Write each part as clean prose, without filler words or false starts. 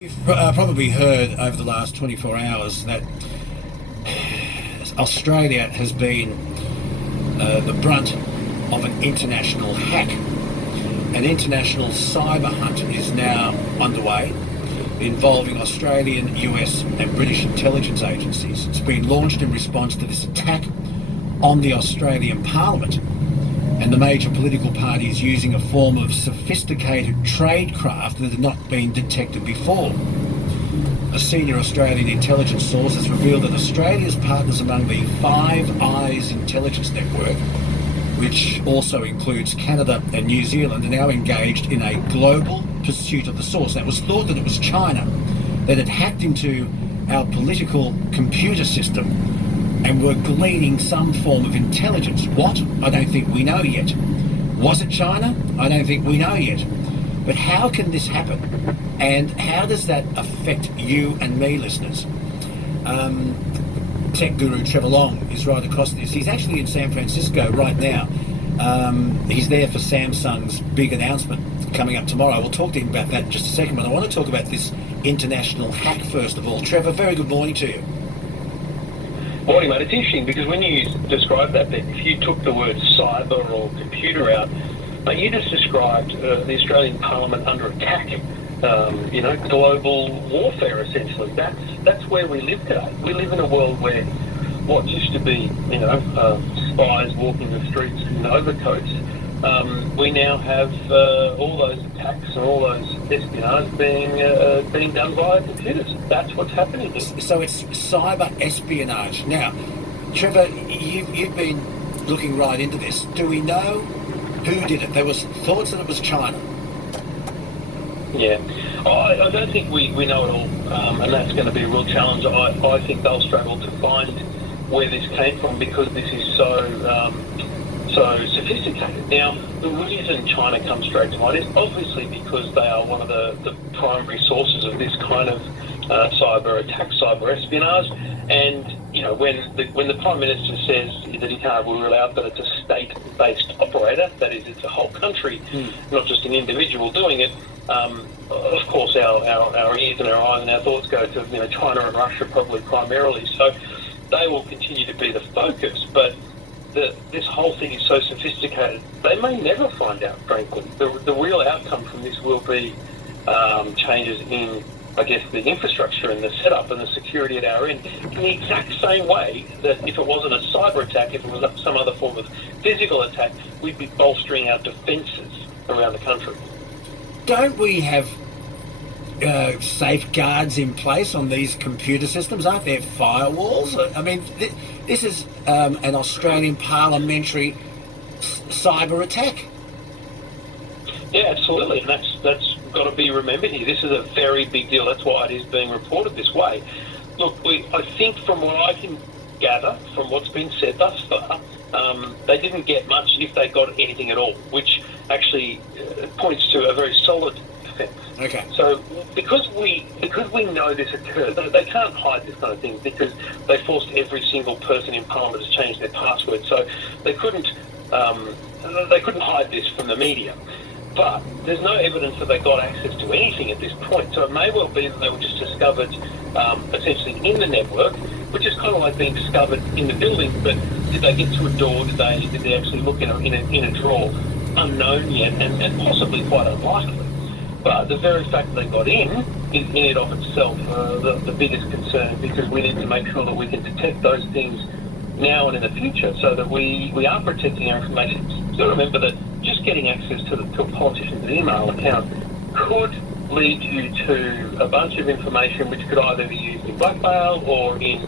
You've probably heard over the last 24 hours that Australia has been the brunt of an international hack. An international cyber hunt is now underway, involving Australian, US and British intelligence agencies. It's been launched in response to this attack on the Australian Parliament and the major political parties using a form of sophisticated tradecraft that had not been detected before. A senior Australian intelligence source has revealed that Australia's partners among the Five Eyes intelligence network, which also includes Canada and New Zealand, are now engaged in a global pursuit of the source. Now, it was thought that it was China that had hacked into our political computer system and were gleaning some form of intelligence. What? I don't think we know yet. Was it China? I don't think we know yet. But how can this happen? And how does that affect you and me, listeners? Tech guru Trevor Long is right across this. He's actually in San Francisco right now. He's there for Samsung's big announcement coming up tomorrow. We'll talk to him about that in just a second, but I want to talk about this international hack first of all. Trevor, very good morning to you. Morning, mate. It's interesting because when you describe that, if you took the word cyber or computer out, but you just described the Australian Parliament under attack. Global warfare, essentially. That's where we live today. We live in a world where what used to be, spies walking the streets in overcoats, we now have all those attacks and all those espionage being done via computers. That's what's happening here. So it's cyber espionage. Now, Trevor, you've been looking right into this. Do we know who did it? There was thoughts that it was China. Yeah, I don't think we know it all, and that's going to be a real challenge. I think they'll struggle to find where this came from because this is so sophisticated. Now, the reason China comes straight to mind is obviously because they are one of the primary sources of this kind of cyber attack, cyber espionage. And when the Prime Minister says that he can't rule out that it's a state-based operator, that is, it's a whole country, not just an individual doing it. Of course, our ears and our eyes and our thoughts go to China and Russia probably primarily. So they will continue to be the focus, but this whole thing is so sophisticated, they may never find out, frankly. The real outcome from this will be changes in, I guess, the infrastructure and the setup and the security at our end in the exact same way that if it wasn't a cyber attack, if it was some other form of physical attack, we'd be bolstering our defences around the country. Don't we have safeguards in place on these computer systems? Aren't there firewalls? I mean, this is an Australian parliamentary cyber attack. Yeah, absolutely, and that's got to be remembered here. This is a very big deal. That's why it is being reported this way. Look, I think from what I can gather from what's been said thus far, they didn't get much, if they got anything at all, which actually points to a very solid defence. Okay. So because we know this occurred, they can't hide this kind of thing because they forced every single person in Parliament to change their password. So they couldn't hide this from the media. But there's no evidence that they got access to anything at this point. So it may well be that they were just discovered essentially in the network, which is kind of like being discovered in the building. But did they get to a door? Did they actually look in a drawer? Unknown yet, and possibly quite unlikely. But the very fact that they got in is in it of itself the biggest concern, because we need to make sure that we can detect those things now and in the future so that we are protecting our information. So remember that just getting access to a politician's email account could lead you to a bunch of information which could either be used in blackmail or in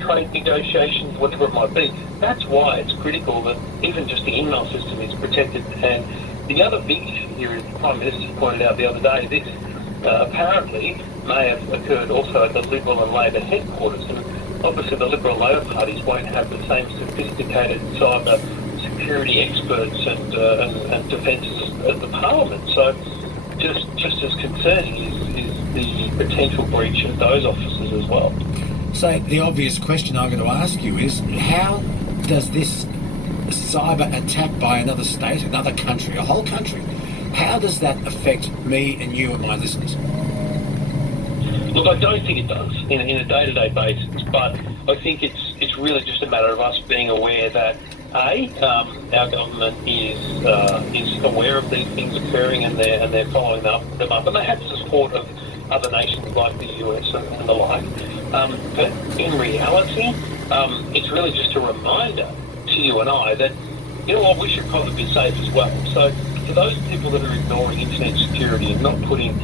trade negotiations, whatever it might be. That's why it's critical that even just the email system is protected. And the other big issue here, as the Prime Minister pointed out the other day, this apparently may have occurred also at the Liberal and Labor headquarters. And obviously the Liberal and Labor parties won't have the same sophisticated cyber security experts and defences as the Parliament. So just as concerning is the potential breach of those offices as well. So the obvious question I'm going to ask you is, how does this cyber attack by another state, another country, a whole country, how does that affect me and you and my listeners? Look, I don't think it does in a day-to-day basis, but I think it's really just a matter of us being aware that our government is aware of these things occurring, and they're following them up, and they have the support of other nations like the US and the like. But in reality, it's really just a reminder to you and I that, you know what, we should probably be safe as well. So for those people that are ignoring internet security and not putting,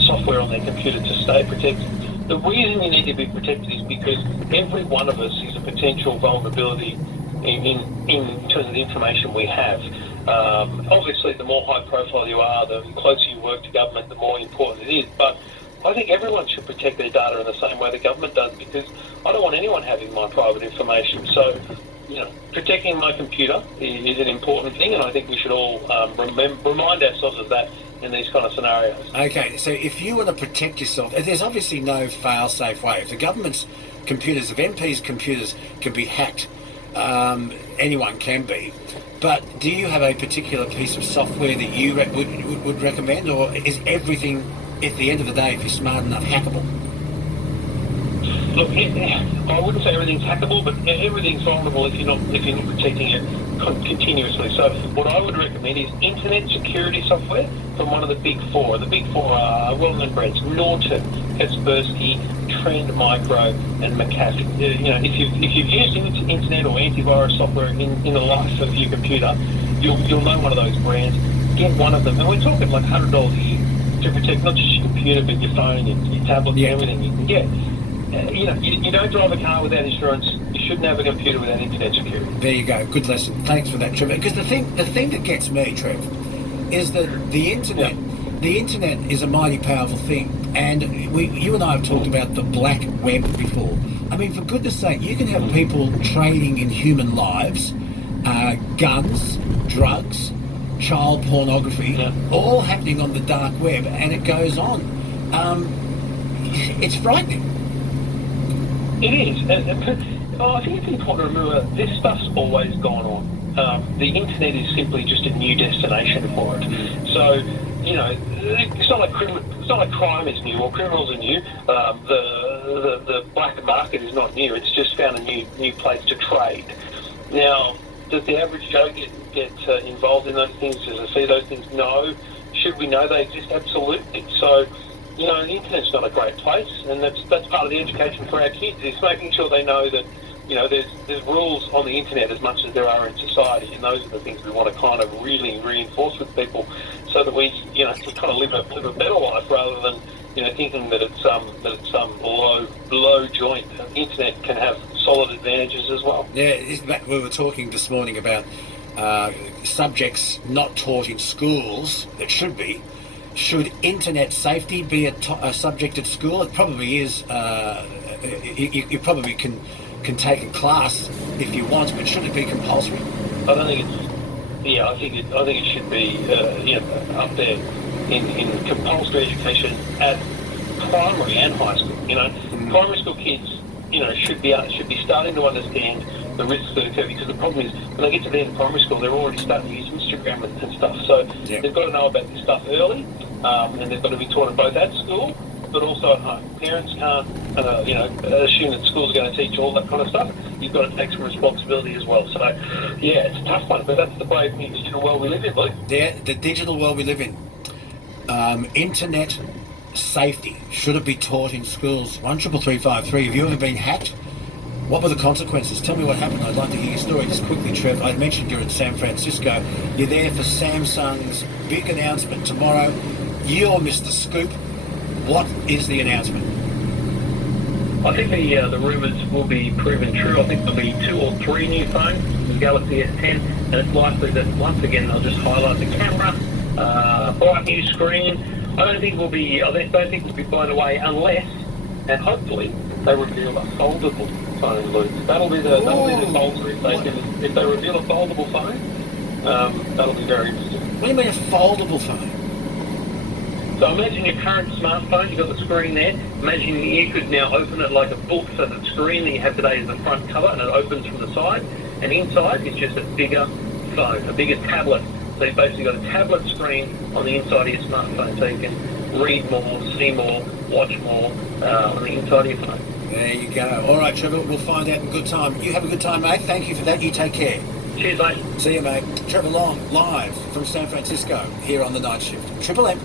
software on their computer to stay protected, the reason you need to be protected is because every one of us is a potential vulnerability in terms of the information we have. Obviously, the more high profile you are, the closer you work to government, the more important it is. But I think everyone should protect their data in the same way the government does, because I don't want anyone having my private information. So, protecting my computer is an important thing, and I think we should all remind ourselves of that in these kind of scenarios. Okay, so if you want to protect yourself, there's obviously no fail-safe way. If the government's computers, if MPs' computers can be hacked, anyone can be. But do you have a particular piece of software that you would recommend, or is everything, at the end of the day, if you're smart enough, hackable? Look, I wouldn't say everything's hackable, but everything's vulnerable if you're not protecting it continuously. So what I would recommend is internet security software from one of the big four. The big four are well-known brands: Norton, Kaspersky, Trend Micro, and McAfee. If you've used internet or antivirus software in the life of your computer, you'll know one of those brands. Get one of them, and we're talking like $100 a year to protect not just your computer but your phone, your tablet, and everything you can get. You don't drive a car without insurance. You shouldn't have a computer without internet security. There you go. Good lesson. Thanks for that, Trevor. Because the thing that gets me, Trev, is that the internet is a mighty powerful thing. And you and I have talked about the black web before. I mean, for goodness sake, you can have people trading in human lives, guns, drugs, child pornography, all happening on the dark web, and it goes on. It's frightening. It is. I think it's important to remember this stuff's always gone on. The internet is simply just a new destination for it. So, it's not like crime is new or criminals are new. The black market is not new. It's just found a new place to trade. Now, does the average Joe get involved in those things? Does I see those things? No. Should we know they exist? Absolutely. So, the internet's not a great place, and that's part of the education for our kids, is making sure they know that, there's rules on the internet as much as there are in society, and those are the things we want to kind of really reinforce with people, so that we, can kind of live a better life rather than, thinking that it's some low joint. The internet can have solid advantages as well. Yeah, we were talking this morning about subjects not taught in schools that should be. Should internet safety be a subject at school? It probably is. You probably can take a class if you want, but should it be compulsory? I don't think it's. Yeah, I think it should be up there in compulsory education at primary and high school. Primary school kids should be starting to understand the risks that occur, because the problem is when they get to the end of primary school, they're already starting to use Instagram and stuff. So they've got to know about this stuff early, and they've got to be taught it both at school but also at home. Parents can't, assume that schools are going to teach all that kind of stuff. You've got to take some responsibility as well. So, yeah, it's a tough one, but that's the brave new digital world we live in, Luke. Yeah, the digital world we live in. Internet safety, should it be taught in schools? 133353. Have you ever been hacked? What were the consequences? Tell me what happened. I'd like to hear your story. Just quickly, Trev, I mentioned you're in San Francisco. You're there for Samsung's big announcement tomorrow. You're Mr. Scoop. What is the announcement? I think the rumours will be proven true. I think there'll be 2 or 3 new phones, the Galaxy S10, and it's likely that once again they'll just highlight the camera, bright new screen. I don't think we'll be blown away unless, and hopefully, they reveal a foldable phone, Luke. That'll be the folder. If they reveal a foldable phone, that'll be very interesting. What do you mean a foldable phone? So imagine your current smartphone, you've got the screen there. Imagine you could now open it like a book, so the screen that you have today is the front cover and it opens from the side. And inside is just a bigger phone, a bigger tablet. So you've basically got a tablet screen on the inside of your smartphone, so you can read more, see more, watch more on the inside of your phone. There you go. All right, Trevor, we'll find out in good time. You have a good time, mate. Thank you for that. You take care. Cheers, mate. See you, mate. Trevor Long, live from San Francisco, here on The Night Shift. Triple M.